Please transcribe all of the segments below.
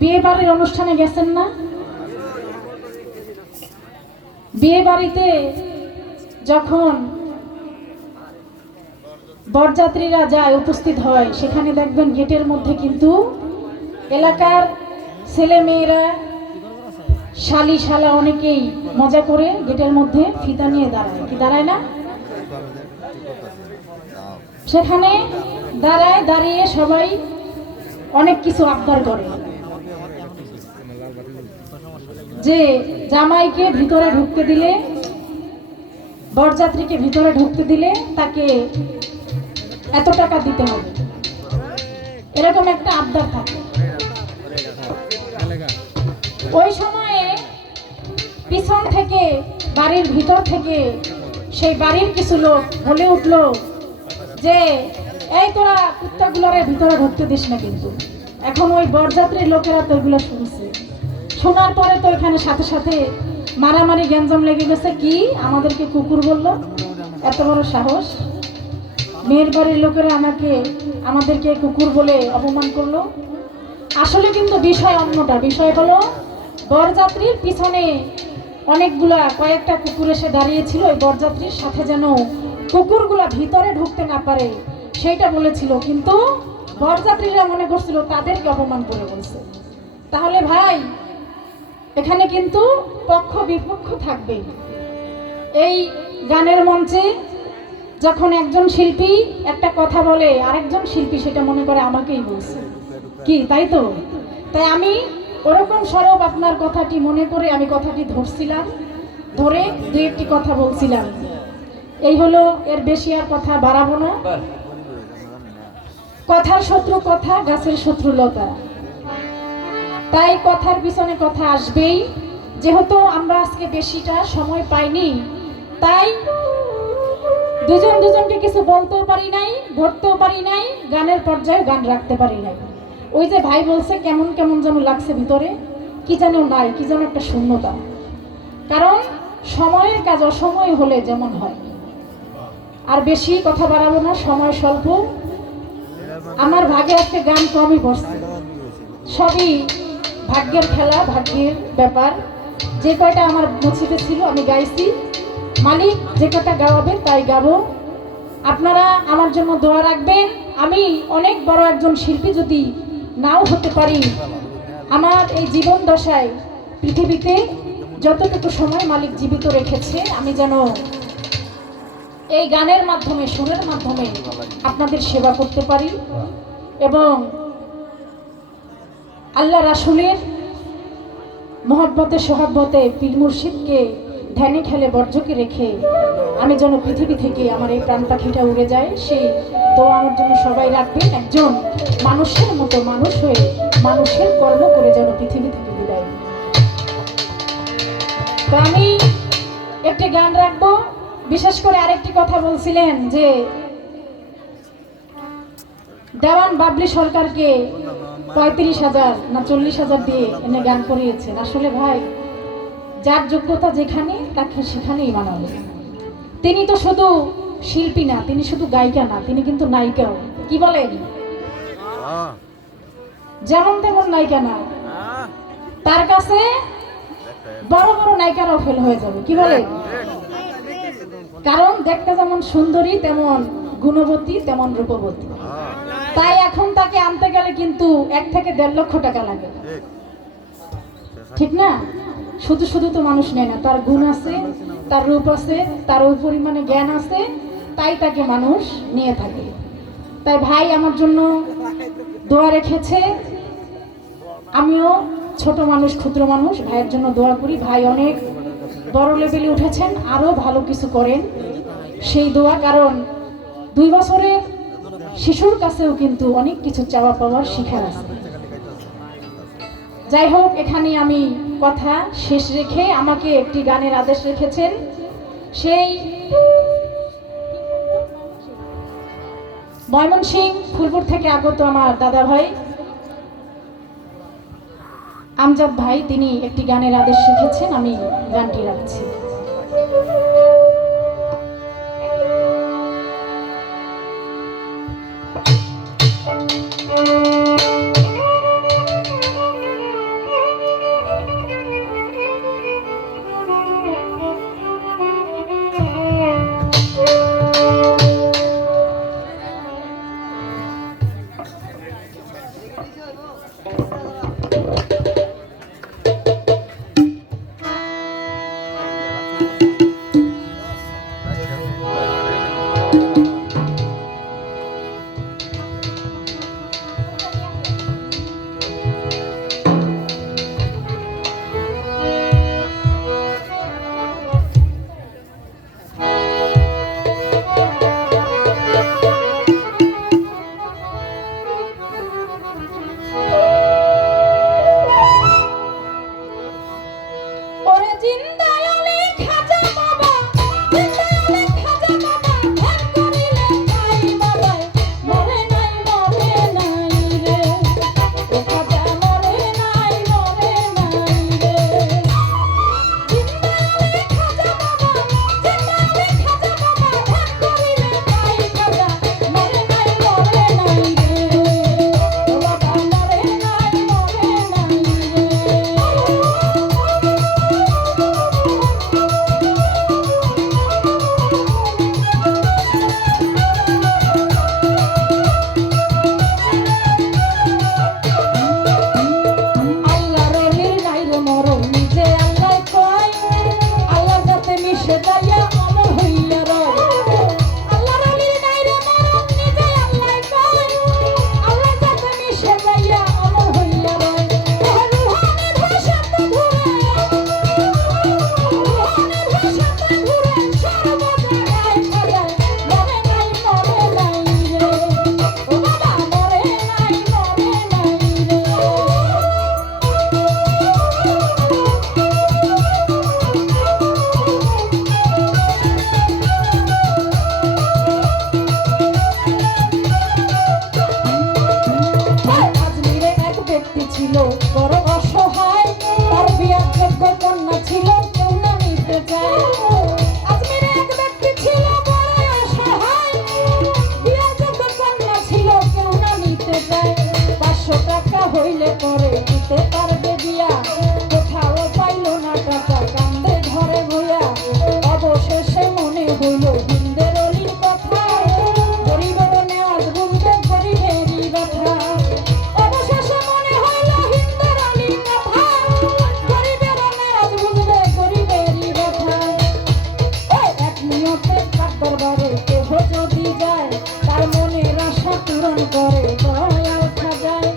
বিয়ে বাড়ির অনুষ্ঠানে গেছেন না? বিয়ে বাড়িতে যখন বরযাত্রীরা যায়, উপস্থিত হয়, সেখানে দেখবেন গেটের মধ্যে কিন্তু এলাকার ছেলে মেয়েরা, শালি শালা অনেকেই মজা করে গেটের মধ্যে ফিতা নিয়ে দাঁড়ায়, কি দাঁড়ায় না? সেখানে দাঁড়িয়ে সবাই অনেক কিছু আবদার করে যে জামাইকে ভিতরে ঢুকতে দিলে, বরযাত্রীকে ভিতরে ঢুকতে দিলে তাকে এত টাকা দিতে হবে, এরকম একটা আবদার থাকে। ওই সময়ে পিছন থেকে, বাড়ির ভিতর থেকে সেই বাড়ির কিছু লোক বলে উঠল যে এই তোরা কুত্তাগুলোরে ভিতরে ঢুকতে দিস না। কিন্তু এখন ওই বরযাত্রীর লোকেরা তো এগুলো শুনছে, শোনার পরে তো এখানে সাথে সাথে মারামারি গ্যাঞ্জাম লেগে গেছে। কি আমাদেরকে কুকুর বললো? এত বড় সাহস! মেয়ের বাড়ির লোকেরা আমাদেরকে কুকুর বলে অপমান করলো। আসলে কিন্তু বিষয় অন্যটা। বিষয় হলো বরযাত্রীর পিছনে কয়েকটা কুকুর এসে দাঁড়িয়েছিল, ওই বরযাত্রীর সাথে যেন কুকুরগুলা ভিতরে ঢুকতে না পারে সেইটা বলেছিল, কিন্তু বরযাত্রীরা মনে করছিল তাদেরকে অপমান করে বলছে। তাহলে ভাই, এখানে কিন্তু পক্ষ বিপক্ষ থাকবে। এই গানের মঞ্চে যখন একজন শিল্পী একটা কথা বলে, আরেকজন শিল্পী সেটা মনে করে আমাকেই বলছে, কি তাই তো? তাই আমি ওরকম স্বরূপ আপনার কথাটি মনে করে আমি কথাটি ধরছিলাম, ধরে দু একটি কথা বলছিলাম। এই হলো, এর বেশি আর কথা বাড়াবো না। কথার শত্রু কথা, গাছের শত্রু লতা। তাই কথার পিছনে কথা আসবেই। যেহেতু আমরা আজকে বেশিটা সময় পাইনি, তাই দুজনকে কিছু বলতেও পারি নাই, ধরতেও পারি নাই, গানের পর্যায়ে গান রাখতে পারি নাই। ওই যে ভাই বলছে কেমন কেমন যেন লাগছে ভিতরে, কি যেন নাই, কি যেন একটা শূন্যতা। কারণ সময়ের কাজ অসময় হলে যেমন হয়। আর বেশি কথা বাড়াবো না, সময় স্বল্প। আমার ভাগে আজকে গান কমই পড়ছে, সবই ভাগ্যের খেলা, ভাগ্যের ব্যাপার। যে কয়টা আমার নসিবে ছিল আমি গাইছি, মালিক যে কয়টা গাওয়াবে তাই গাবো। আপনারা আমার জন্য দোয়া রাখবেন। আমি অনেক বড় একজন শিল্পী যদি নাও হতে পারি, আমার এই জীবন দশায় পৃথিবীতে যতটুকু সময় মালিক জীবিত রেখেছে, আমি যেন এই গানের মাধ্যমে, সুরের মাধ্যমে আপনাদের সেবা করতে পারি এবং আল্লাহ রাসূলের মহব্বতে, সোহাব্বতে, পীর মুর্শিদকে ধ্যানে খেলে বর্জকে রেখে আমি যেন পৃথিবী থেকে আমার এই প্রাণ পাখিটা উড়ে যায়, সেই দোয়া আমার জন্য সবাই রাখবেন। একজন মানুষের মতো মানুষ হয়ে মানুষের কর্ম করে যেন পৃথিবী থেকে বিদায়। তো আমি একটি গান রাখবো। বিশেষ করে আরেকটি কথা বলছিলেন যে দেওয়ান বাবলি সরকারকে 35,000 না 40,000 দিয়ে এনে গান করিয়েছেন। আসলে ভাই, যার যোগ্যতা যেখানে তাকে সেখানেই মানাবে। তিনি তো শুধু শিল্পী না, তিনি শুধু গায়িকা না, তিনি কিন্তু নায়িকাও। কি বলেন? যেমন তেমন নায়িকা না, তার কাছে বড় বড় নায়িকারাও ফেল হয়ে যাবে। কি বলেন? কারণ দেখতে যেমন সুন্দরী, তেমন গুণবতী, তেমন রূপবতী। তাই এখন তাকে আনতে গেলে কিন্তু 1 থেকে 1.5 লক্ষ টাকা লাগে, ঠিক না? শুধু শুধু তো মানুষ নেয় না, তার গুণ আছে, তার রূপ আছে, তার ওই পরিমাণে জ্ঞান আছে, তাই তাকে মানুষ নিয়ে থাকে। তাই ভাই আমার জন্য দোয়া রেখেছে। আমিও ছোট মানুষ, ক্ষুদ্র মানুষ, ভাইয়ের জন্য দোয়া করি। ভাই অনেক বড় লেভেলে উঠেছেন, আরো ভালো কিছু করেন সেই দোয়া। কারণ 2 বছরের শিশুর কাছেও কিন্তু অনেক কিছু চাওয়া পাওয়ার শিখার আছে। যাই হোক, এখানে আমি কথা শেষ রেখে আমাকে একটি গানের আদেশ রেখেছেন। সেই ময়মনসিংহ ফুলপুর থেকে আগত আমার দাদা ভাই আমজাদ ভাই, তিনি একটি গানের আদেশ রেখেছেন। আমি গানটি রাখছি। ছিল বড় অসহায়, তার বিয়ার যোগ্য কন্যা ছিল কেউ না নিতে চায়। আজমিরে এক ব্যক্তি ছিল বড় অসহায়, বিয়ার যোগ্য কন্যা ছিল কেউ না নিতে চায়। 500 টাকা হইলে পরে দিতে পারবে বিয়া, কোথাও পাইল না টাকা কান্দে ঘরে বইয়া। অবশেষে মনে হইল হিন্দের অলির কথা, গরিবের নেওয়াজ বুঝবে গরিবেরই ব্যথা। অবশেষে মনে হইল হিন্দের অলির কথা, গরিবের নেওয়াজ বুঝবে গরিবেরই ব্যথা। এক নিয়তে কাক দরবারে কেহ যদি যায়, তার মনের আশা পূরণ করে দয়াল খাজায়।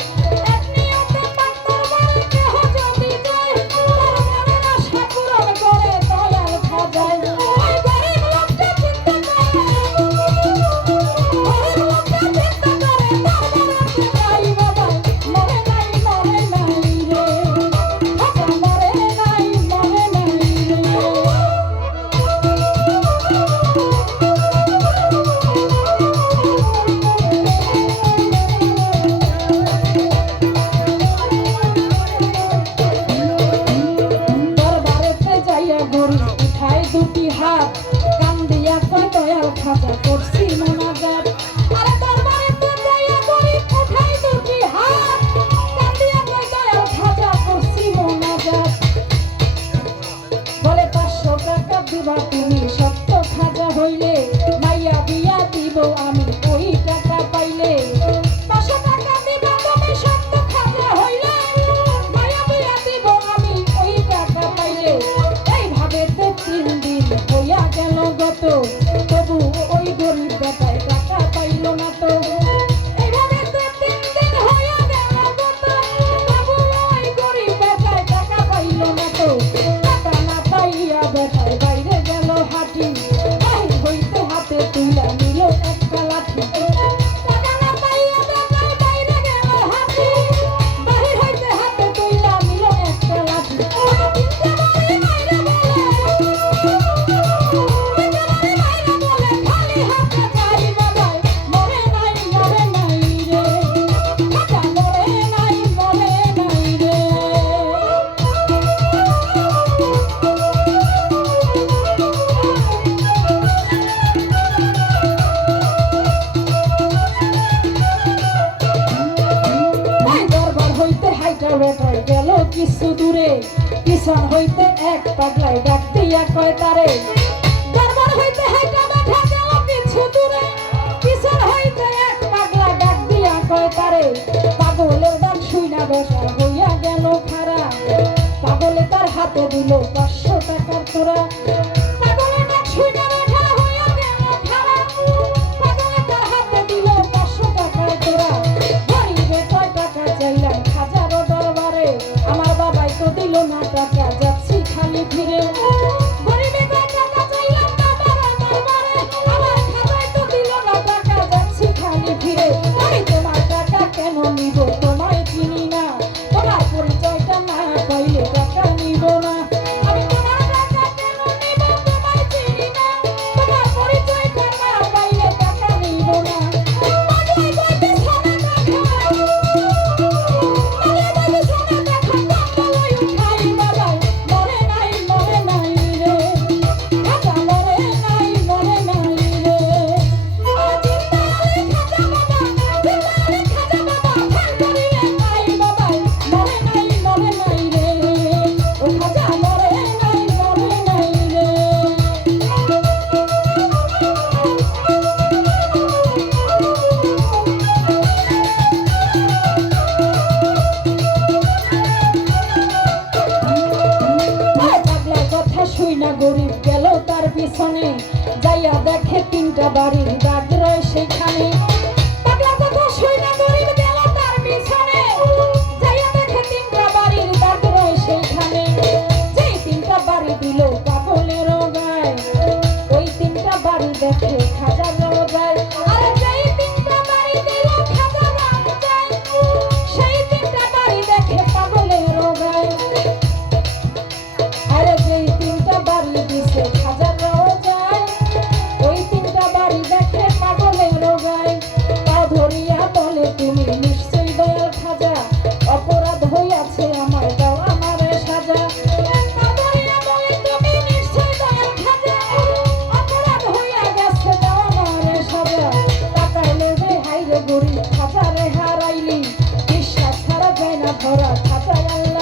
এক নিয়তে কাক দরবারে কেহ যদি যায়, তার মনের আশা পূরণ করে দয়াল খাজায়। ওই গরিব লোকটা চিন্তা করে, গরিব লোকটা চিন্তা করে, দরবারে যাই বাবা, মরে নাই রে, খাজা মরে নাই রে। দরবারেতে যাইয়া গরিব উঠায় দুটি হাত, কান্দিয়া কয় দয়াল খাজা করছি মোনাজাত। আরে দরবারেতে যাইয়া গরিব উঠায় দুটি হাত, কান্দিয়া কয় দয়াল খাজা করছি মোনাজাত। বলে 500 টাকা দিবা তুমি সত্য খাজা হইলে, মাইয়া বিয়া দিব আমি ওই টাকা পাইলে। 500 টাকা দিবা তুমি সত্য খাজা হইলে, মাইয়া বিয়া দিব আমি ওই টাকা পাইলে। এইভাবে 3 দিন হইয়া গেল গত, তবু ওই গরিব বেটায় টাকা পাইল না তো। এইভাবে 3 দিন হইয়া গেল গত, তবু ওই গরিব বেটায় টাকা পাইল না তো। টাকা না পাইয়া বেটায় বাইরে গেল হাঁটি, বাহির হইতে হাতে তুইলা নিল একটা লাঠি। টাকা না পাইয়া বেটায় বাইরে গেল হাঁটি, বাহির হইতে হাতে তুইলা নিল একটা লাঠি। তিনটা বাড়ি মাইরা বলে, খালি হাতে যাই বাবাই, মরে নাই রে, খাজা মরে নাই রে। দরবার হইতে হাইটা বেটায় গেল কিছু দূরে, পিছন হইতে এক পাগলায় ডাক দিয়া কয় তারে। দরবার হইতে হাইটা বেটা গেল কিছু দূরে, পিছন হইতে এক পাগলা ডাক দিয়া কয় তারে। পাগলের ডাক শুইনা বসা হইয়া গেল খারা, পাগলে তার হাতে দিল 500 টাকার তোরা। পাগলের ডাক শুইনা বসা হইয়া গেল খারা, পাগলে তার হাতে দিল 500 টাকার তোরা। গরিবে কয় টাকা চাইলাম খাজারও দরবারে, আমার বাবাই তো দিল না টাকা, যাচ্ছি খালি ফিরে। গরিবে কয় টাকা চাইলাম বাবার দরবারে, আমার খাজাই তো দিল না টাকা, যাচ্ছি খালি ফিরে। আমি তোমার টাকা কেন নিব, তোমায় চিনি না, তোমার পরিচয়টা না পাইলে টাকা নিব না। আমি তোমার টাকা কেন নিব, তোমায় চিনি না, তোমার পরিচয়টা না পাইলে টাকা নিব না। পাগল বলতে শোনা টাকা, পাগল বলতে শোনা টাকা, কম্বল উঠাই বাবাই, মরে নাই রে, খাজা মরে নাই রে। জিন্দা আলী খাজা বাবা, জিন্দা আলী খাজা বাবা, খান করিলে নাই বাবাই, মরে নাই রে, ও খাজা মরে নাই রে। পাগলার কথা শুইনা গরিব গেল তার পিছনে, যাইয়া দেখে 3টা বাড়ির দাগ রয় সেখানে। পাগলার কথা শুইনা গরিব গেল তার পিছনে, যাইয়া দেখে 3টা বাড়ির দাগ রয় সেখানে। যেই 3টা বাড়ি দিল পাগলের গায়, ওই 3টা বাড়ি দেখে খাজার গায়। আরে যেই 3টা বাড়ি দিল খাজার গায়, সেই 3টা বাড়ি দেখে পাগলের গায়। আরে যেই 3টা বাড়ি দিছে খাজার যায়, ওই 3টা বাড়ি দেখে পাগলের গায়। পা ধরিয়া বলে তুমি খাঁচায় আল্লাহ